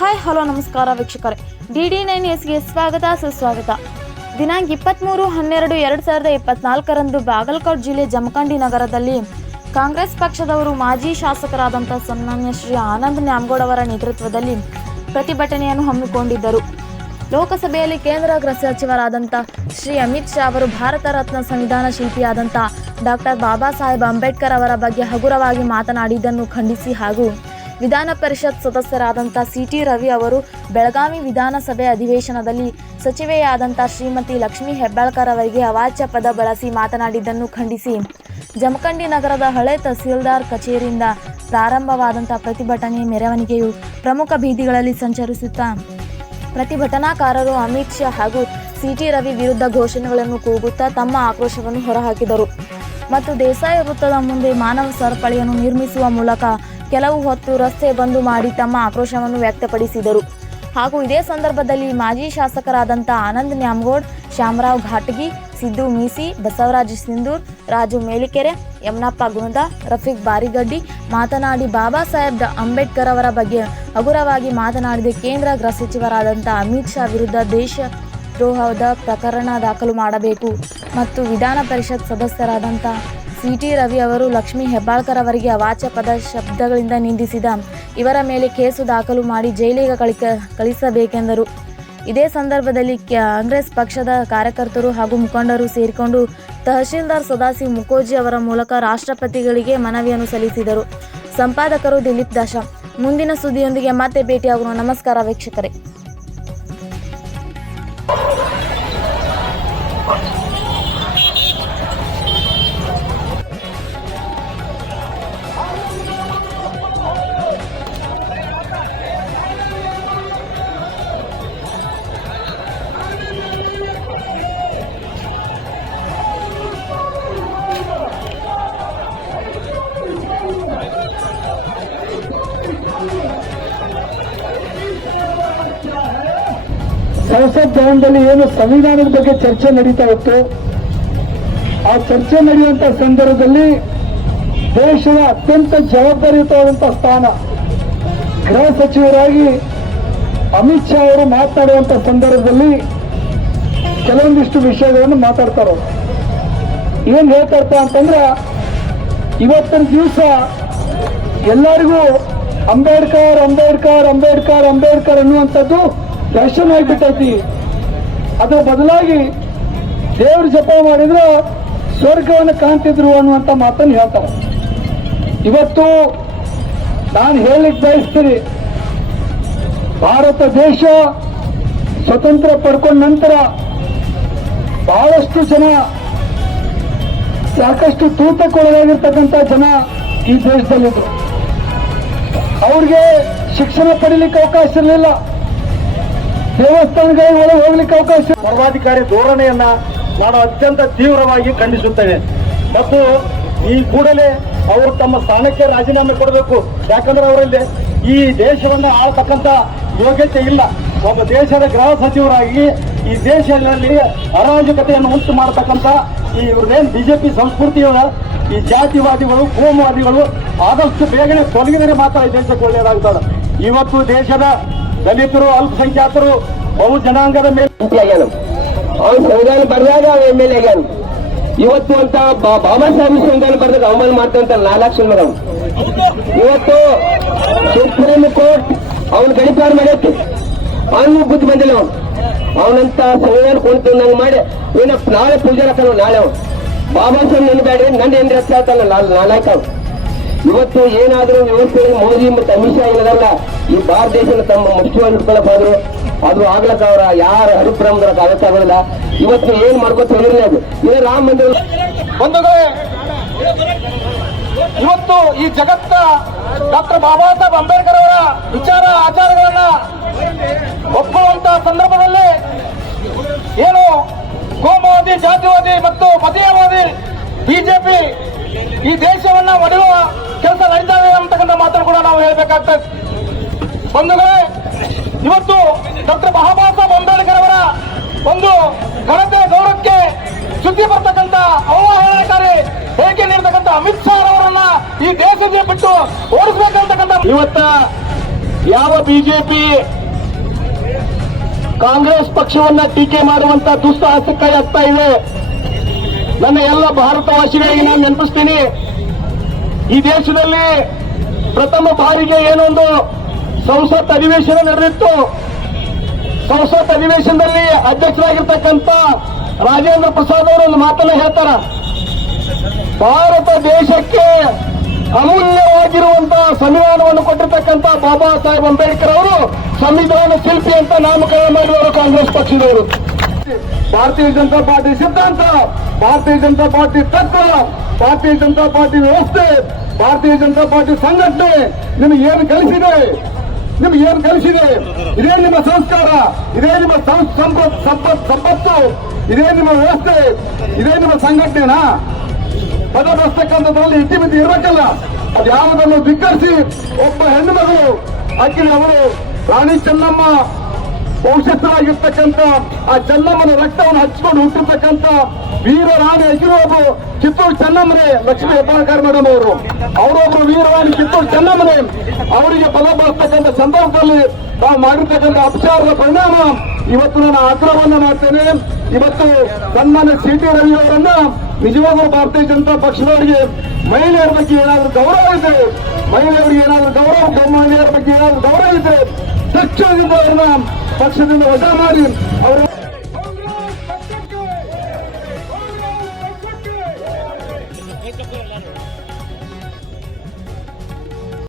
Hi hello ನಮಸ್ಕಾರ ವೀಕ್ಷಕರೇ, DD9 ನ್ಯೂಸ್ಗೆ ಸ್ವಾಗತ ಸುಸ್ವಾಗತ. ದಿನಾಂಕ 23/12/2024ರಂದು ಬಾಗಲಕೋಟೆ ಜಿಲ್ಲೆ ಜಮಖಂಡಿ ನಗರದಲ್ಲಿ ಕಾಂಗ್ರೆಸ್ ಪಕ್ಷದವರು ಮಾಜಿ ಶಾಸಕರಾದಂಥ ಸನ್ಮಾನ್ಯ ಶ್ರೀ ಆನಂದ್ ನ್ಯಾಮಗೌಡ ಅವರ ನೇತೃತ್ವದಲ್ಲಿ ಪ್ರತಿಭಟನೆಯನ್ನು ಹಮ್ಮಿಕೊಂಡಿದ್ದರು. ಲೋಕಸಭೆಯಲ್ಲಿ ಕೇಂದ್ರ ಗೃಹ ಸಚಿವರಾದಂಥ ಶ್ರೀ ಅಮಿತ್ ಶಾ ಅವರು ಭಾರತ ರತ್ನ ಸಂವಿಧಾನ ಶಿಲ್ಪಿಯಾದಂಥ ಡಾಕ್ಟರ್ ಬಾಬಾ ಸಾಹೇಬ್ ಅಂಬೇಡ್ಕರ್ ಅವರ ಬಗ್ಗೆ ಹಗುರವಾಗಿ ಮಾತನಾಡಿದ್ದನ್ನು ಖಂಡಿಸಿ ಹಾಗೂ ವಿಧಾನ ಪರಿಷತ್ ಸದಸ್ಯರಾದಂಥ CT ರವಿ ಅವರು ಬೆಳಗಾವಿ ವಿಧಾನಸಭೆ ಅಧಿವೇಶನದಲ್ಲಿ ಸಚಿವೆಯಾದಂಥ ಶ್ರೀಮತಿ ಲಕ್ಷ್ಮೀ ಹೆಬ್ಬಾಳ್ಕರ್ ಅವರಿಗೆ ಅವಾಚ್ಯ ಪದ ಬಳಸಿ ಮಾತನಾಡಿದ್ದನ್ನು ಖಂಡಿಸಿ ಜಮಖಂಡಿ ನಗರದ ಹಳೆ ತಹಸೀಲ್ದಾರ್ ಕಚೇರಿಯಿಂದ ಪ್ರಾರಂಭವಾದಂಥ ಪ್ರತಿಭಟನೆ ಮೆರವಣಿಗೆಯು ಪ್ರಮುಖ ಬೀದಿಗಳಲ್ಲಿ ಸಂಚರಿಸುತ್ತಾ ಪ್ರತಿಭಟನಾಕಾರರು ಅಮಿತ್ ಶಾ ಹಾಗೂ CT ರವಿ ವಿರುದ್ಧ ಘೋಷಣೆಗಳನ್ನು ಕೂಗುತ್ತಾ ತಮ್ಮ ಆಕ್ರೋಶವನ್ನು ಹೊರಹಾಕಿದರು ಮತ್ತು ದೇಸಾಯಿ ವೃತ್ತದ ಮುಂದೆ ಮಾನವ ಸರಪಳಿಯನ್ನು ನಿರ್ಮಿಸುವ ಮೂಲಕ ಕೆಲವು ಹೊತ್ತು ರಸ್ತೆ ಬಂದು ಮಾಡಿ ತಮ್ಮ ಆಕ್ರೋಶವನ್ನು ವ್ಯಕ್ತಪಡಿಸಿದರು. ಹಾಗೂ ಇದೇ ಸಂದರ್ಭದಲ್ಲಿ ಮಾಜಿ ಶಾಸಕರಾದಂಥ ಆನಂದ್ ನ್ಯಾಮಗೌಡ್, ಶ್ಯಾಮರಾವ್ ಘಾಟಗಿ, ಸಿದ್ದು ಮೀಸಿ, ಬಸವರಾಜ್ ಸಿಂಧೂರ್, ರಾಜು ಮೇಲಿಕೆರೆ, ಯಮನಪ್ಪ ಗುಣದ, ರಫೀಕ್ ಬಾರಿಗಡ್ಡಿ ಮಾತನಾಡಿ ಬಾಬಾ ಸಾಹೇಬ್ ಅಂಬೇಡ್ಕರ್ ಅವರ ಬಗ್ಗೆ ಹಗುರವಾಗಿ ಮಾತನಾಡಿದ ಕೇಂದ್ರ ಗೃಹ ಸಚಿವರಾದಂಥ ಅಮಿತ್ ಶಾ ವಿರುದ್ಧ ದೇಶದ್ರೋಹದ ಪ್ರಕರಣ ದಾಖಲು ಮಾಡಬೇಕು ಮತ್ತು ವಿಧಾನ ಪರಿಷತ್ ಸದಸ್ಯರಾದಂಥ CT ರವಿ ಅವರು ಲಕ್ಷ್ಮೀ ಹೆಬ್ಬಾಳ್ಕರ್ ಅವರಿಗೆ ಅವಾಚ್ಯ ಪದ ಶಬ್ದಗಳಿಂದ ನಿಂದಿಸಿದ ಇವರ ಮೇಲೆ ಕೇಸು ದಾಖಲು ಮಾಡಿ ಜೈಲಿಗೆ ಕಳಿಸಬೇಕೆಂದರು. ಇದೇ ಸಂದರ್ಭದಲ್ಲಿ ಕಾಂಗ್ರೆಸ್ ಪಕ್ಷದ ಕಾರ್ಯಕರ್ತರು ಹಾಗೂ ಮುಖಂಡರು ಸೇರಿಕೊಂಡು ತಹಶೀಲ್ದಾರ್ ಸದಾಶಿವ್ ಮುಖೋಜಿ ಅವರ ಮೂಲಕ ರಾಷ್ಟ್ರಪತಿಗಳಿಗೆ ಮನವಿಯನ್ನು ಸಲ್ಲಿಸಿದರು. ಸಂಪಾದಕರು ದಿಲೀಪ್ ದಾಶ. ಮುಂದಿನ ಸುದ್ದಿಯೊಂದಿಗೆ ಮತ್ತೆ ಭೇಟಿಯಾಗೋಣ. ನಮಸ್ಕಾರ ವೀಕ್ಷಕರೇ. ಸಂಸತ್ ಭವನದಲ್ಲಿ ಏನು ಸಂವಿಧಾನದ ಬಗ್ಗೆ ಚರ್ಚೆ ನಡೀತಾ ಇತ್ತು, ಆ ಚರ್ಚೆ ನಡೆಯುವಂತ ಸಂದರ್ಭದಲ್ಲಿ ದೇಶದ ಅತ್ಯಂತ ಜವಾಬ್ದಾರಿಯುತವಾದಂತಹ ಸ್ಥಾನ ಗೃಹ ಸಚಿವರಾಗಿ ಅಮಿತ್ ಶಾ ಅವರು ಮಾತನಾಡುವಂತ ಸಂದರ್ಭದಲ್ಲಿ ಕೆಲವೊಂದಿಷ್ಟು ವಿಷಯಗಳನ್ನು ಮಾತಾಡ್ತಾರೆ. ಏನ್ ಹೇಳ್ತಾರಪ್ಪ ಅಂತಂದ್ರೆ, ಇವತ್ತಿನ ದಿವಸ ಎಲ್ಲರಿಗೂ ಅಂಬೇಡ್ಕರ್ ಅಂಬೇಡ್ಕರ್ ಅಂಬೇಡ್ಕರ್ ಅಂಬೇಡ್ಕರ್ ಅನ್ನುವಂಥದ್ದು ಫ್ಯಾಷನ್ ಆಗಿಬಿಟ್ಟೈತಿ. ಅದರ ಬದಲಾಗಿ ದೇವ್ರ ಜಪ ಮಾಡಿದ್ರೆ ಸ್ವರ್ಗವನ್ನು ಕಾಣ್ತಿದ್ರು ಅನ್ನುವಂಥ ಮಾತನ್ನು ಹೇಳ್ತಾರೆ. ಇವತ್ತು ನಾನು ಹೇಳಲಿಕ್ಕೆ ಬಯಸ್ತೀನಿ, ಭಾರತ ದೇಶ ಸ್ವತಂತ್ರ ಪಡ್ಕೊಂಡ ನಂತರ ಬಹಳಷ್ಟು ಜನ, ಸಾಕಷ್ಟು ತೂತಕ್ಕೊಳಗಾಗಿರ್ತಕ್ಕಂಥ ಜನ ಈ ದೇಶದಲ್ಲಿದ್ರು. ಅವ್ರಿಗೆ ಶಿಕ್ಷಣ ಪಡಿಲಿಕ್ಕೆ ಅವಕಾಶ ಇರಲಿಲ್ಲ, ದೇವಸ್ಥಾನಗಳಿಗೆ ಒಳಗೆ ಹೋಗ್ಲಿಕ್ಕೆ ಅವಕಾಶ. ಸರ್ವಾಧಿಕಾರಿ ಧೋರಣೆಯನ್ನ ಮಾಡೋ ಅತ್ಯಂತ ತೀವ್ರವಾಗಿ ಖಂಡಿಸುತ್ತೇವೆ ಮತ್ತು ಈ ಕೂಡಲೇ ಅವರು ತಮ್ಮ ಸ್ಥಾನಕ್ಕೆ ರಾಜೀನಾಮೆ ಕೊಡಬೇಕು. ಯಾಕಂದ್ರೆ ಅವರಲ್ಲಿ ಈ ದೇಶವನ್ನ ಆಳ್ತಕ್ಕಂಥ ಯೋಗ್ಯತೆ ಇಲ್ಲ. ಒಬ್ಬ ದೇಶದ ಗೃಹ ಸಚಿವರಾಗಿ ಈ ದೇಶದಲ್ಲಿ ಅರಾಜಕತೆಯನ್ನು ಉಂಟು ಮಾಡತಕ್ಕಂಥ ಈ ಇವ್ರದೇನು ಬಿಜೆಪಿ ಸಂಸ್ಕೃತಿಯ ಈ ಜಾತಿವಾದಿಗಳು, ಕೋಮುವಾದಿಗಳು ಆದಷ್ಟು ಬೇಗನೆ ತೊಲಗಿದರೆ ಮಾತ್ರ ಈ ದೇಶಕ್ಕೆ ಒಳ್ಳೆಯದಾಗ್ತದೆ. ಇವತ್ತು ದೇಶದ ದಲಿತರು, ಅಲ್ಪಸಂಖ್ಯಾತರು, ಬಹು ಜನಾಂಗದ ಮೇಲೆ ಅವನು ಸಂವಿಧಾನ ಬರೆದಾಗ ಅವ MLA ಆಗ್ಯಾನ. ಇವತ್ತು ಅಂತ ಬಾಬಾ ಸಾಹೇಬ್ ಸಂವಿಧಾನ ಬರೆದಾಗ ಅವಮಾನ ಮಾಡ್ತಂತ 4 ಲಕ್ಷ ಮೇಡಮ್. ಇವತ್ತು ಸುಪ್ರೀಂ ಕೋರ್ಟ್ ಅವನು ಗಡಿಪಾರು ಮಾಡೈತಿ, ಅವನು ಬುದ್ಧಿ ಬಂದಿಲ್ಲ. ಅವನಂತ ಸಂವಿಧಾನ ಕೊಡ್ತು ನಂಗೆ ಮಾಡಿ ಏನ ನಾಳೆ ಪೂಜೆ ಹಾಕಲ್ಲ. ನಾಳೆ ಅವನು ಬಾಬಾ ಸಾಹೇಬ್ ನೆನಬೇಡಿ, ನನ್ನ ಏನ್ರಿ ಹತ್ರ ಹೇಳ್ತಾನ 4 ಲಕ್ಷ. ಇವತ್ತು ಏನಾದರೂ ವ್ಯವಸ್ಥೆ ಮೋದಿ ಮತ್ತು ಅಮಿತ್ ಶಾ ಏನದಲ್ಲ ಈ ಭಾರತ ದೇಶನ ತಮ್ಮ ಮುಖ್ಯವಾಗಿ ಇಟ್ಕೊಳ್ಳಕ್ ಹೋದ್ರು, ಅದು ಆಗ್ಲಕ್ಕ ಅವರ ಯಾರ ಹರಿಪ್ರಾಮದಕ್ಕೆ ಆಗಕ್ಕಾಗೋದಿಲ್ಲ. ಇವತ್ತು ಏನ್ ಮಾಡ್ಕೊತ ಹೇಳಿರಲಿ ಅದು ಇದೇ ರಾಮ ಮಂದಿರ. ಬಂಧುಗಳೇ, ಇವತ್ತು ಈ ಜಗತ್ತ ಡಾಕ್ಟರ್ ಬಾಬಾ ಸಾಹೇಬ್ ಅಂಬೇಡ್ಕರ್ ಅವರ ವಿಚಾರ ಆಚಾರಗಳನ್ನ ಒಪ್ಪುವಂತ ಸಂದರ್ಭದಲ್ಲಿ ಏನು ಕೋಮುವಾದಿ, ಜಾತಿವಾದಿ ಮತ್ತು ಮತೀಯವಾದಿ ಬಿಜೆಪಿ ಈ ದೇಶವನ್ನ ಒಡೆಯುವ ಕೆಲಸ ನಡೀತಾವೆ ಅಂತಕ್ಕಂಥ ಮಾತನ್ನು ಕೂಡ ನಾವು ಹೇಳಬೇಕಾಗ್ತದೆ. ಬಂಧುಗಳೇ, ಇವತ್ತು ಡಾಕ್ಟರ್ ಬಾಬಾ ಸಾಹೇಬ್ ಅಂಬೇಡ್ಕರ್ ಅವರ ಒಂದು ಘನತೆ ಗೌರವಕ್ಕೆ ಸುದ್ದಿ ಬರ್ತಕ್ಕಂಥ ಅವಹೇಳನಕಾರಿ ಹೇಳಿಕೆ ನೀಡತಕ್ಕಂಥ ಅಮಿತ್ ಶಾ ಅವರನ್ನ ಈ ದೇಶಕ್ಕೆ ಬಿಟ್ಟು ಓಡಿಸಬೇಕಂತಕ್ಕಂಥ ಇವತ್ತ ಯಾವ ಬಿಜೆಪಿ ಕಾಂಗ್ರೆಸ್ ಪಕ್ಷವನ್ನ ಟೀಕೆ ಮಾಡುವಂತ ದುಸ್ಸಾಹಸಕ್ಕೆ ಆಗ್ತಾ ಇದೆ. ನನ್ನ ಎಲ್ಲ ಭಾರತವಾಸಿಗಳಿಗೆ ನಾನು ನೆನಪಿಸ್ತೀನಿ, ಈ ದೇಶದಲ್ಲಿ ಪ್ರಥಮ ಬಾರಿಗೆ ಏನೊಂದು ಸಂಸತ್ ಅಧಿವೇಶನ ನಡೆದಿತ್ತು. ಸಂಸತ್ ಅಧಿವೇಶನದಲ್ಲಿ ಅಧ್ಯಕ್ಷರಾಗಿರ್ತಕ್ಕಂಥ ರಾಜೇಂದ್ರ ಪ್ರಸಾದ್ ಅವರು ಒಂದು ಮಾತನ್ನ ಹೇಳ್ತಾರ, ಭಾರತ ದೇಶಕ್ಕೆ ಅಮೂಲ್ಯವಾಗಿರುವಂತಹ ಸಂವಿಧಾನವನ್ನು ಕೊಟ್ಟಿರ್ತಕ್ಕಂಥ ಬಾಬಾ ಸಾಹೇಬ್ ಅಂಬೇಡ್ಕರ್ ಅವರು ಸಂವಿಧಾನ ಶಿಲ್ಪಿ ಅಂತ ನಾಮಕರಣ ಮಾಡಿದವರು ಕಾಂಗ್ರೆಸ್ ಪಕ್ಷದವರು. ಭಾರತೀಯ ಜನತಾ ಪಾರ್ಟಿ ಸಿದ್ಧಾಂತ, ಭಾರತೀಯ ಜನತಾ ಪಾರ್ಟಿ ತತ್ವ, ಭಾರತೀಯ ಜನತಾ ಪಾರ್ಟಿ ವ್ಯವಸ್ಥೆ, ಭಾರತೀಯ ಜನತಾ ಪಾರ್ಟಿ ಸಂಘಟನೆ ನಿಮಗೆ ಏನು ಕಲಿಸಿದೆ? ಇದೇ ನಿಮ್ಮ ಸಂಸ್ಕಾರ, ಇದೇ ನಿಮ್ಮ ಸಂಪತ್ತು, ಇದೇ ನಿಮ್ಮ ವ್ಯವಸ್ಥೆ, ಇದೇ ನಿಮ್ಮ ಸಂಘಟನೆನಾ? ಪದ ಬರ್ತಕ್ಕಂಥದ್ರಲ್ಲಿ ಇತಿಮಿತಿ ಇರಬೇಕಲ್ಲ. ಅದು ಯಾವುದನ್ನು ಧಿಕ್ಕರಿಸಿ ಒಬ್ಬ ಹೆಣ್ಣು ಮಗಳು ಅಕ್ಕಿನ ಅವರು ರಾಣಿ ಚೆನ್ನಮ್ಮ ವಂಶಸ್ಥರಾಗಿರ್ತಕ್ಕಂಥ ಆ ಚೆನ್ನಮ್ಮನ ರಕ್ತವನ್ನು ಹಚ್ಚಿಕೊಂಡು ಹುಟ್ಟಿರ್ತಕ್ಕಂಥ ವೀರರಾಣಿ ಅಗಿರೋದು ಕಿತ್ತೂರು ಚೆನ್ನಮ್ಮನೆ ಲಕ್ಷ್ಮೀ ಹೆಬ್ಬಾಳ್ಕರ್ ಮೇಡಮ್ ಅವರೊಬ್ಬರು ವೀರರಾಣಿ ಕಿತ್ತೂರು ಚೆನ್ನಮ್ಮನೆ. ಅವರಿಗೆ ಪದ ಬರ್ತಕ್ಕಂಥ ಸಂದರ್ಭದಲ್ಲಿ ನಾವು ಮಾಡಿರ್ತಕ್ಕಂಥ ಅಪಚಾರದ ಪರಿಣಾಮ ಇವತ್ತು ನಾನು ಆಗ್ರಹವನ್ನ ಮಾಡ್ತೇನೆ. ಇವತ್ತು ಸನ್ಮಾನ್ಯ ಸಿ.ಟಿ. ರವಿ ಅವರನ್ನ ನಿಜವಾಗೂ ಭಾರತೀಯ ಜನತಾ ಪಕ್ಷದವರಿಗೆ ಮಹಿಳೆಯರ ಬಗ್ಗೆ ಏನಾದರೂ ಗೌರವ ಇದೆ, ಮಹಿಳೆಯರಿಗೆ ಏನಾದರೂ ಗೌರವ, ಮಹಿಳೆಯರ ಬಗ್ಗೆ ಏನಾದರೂ ಗೌರವ ಇದೆ, ತಕ್ಷಣದಿಂದ ಅವರನ್ನ ಪಕ್ಷದಿಂದ ವಜಾ ಮಾಡಿ ಅವರ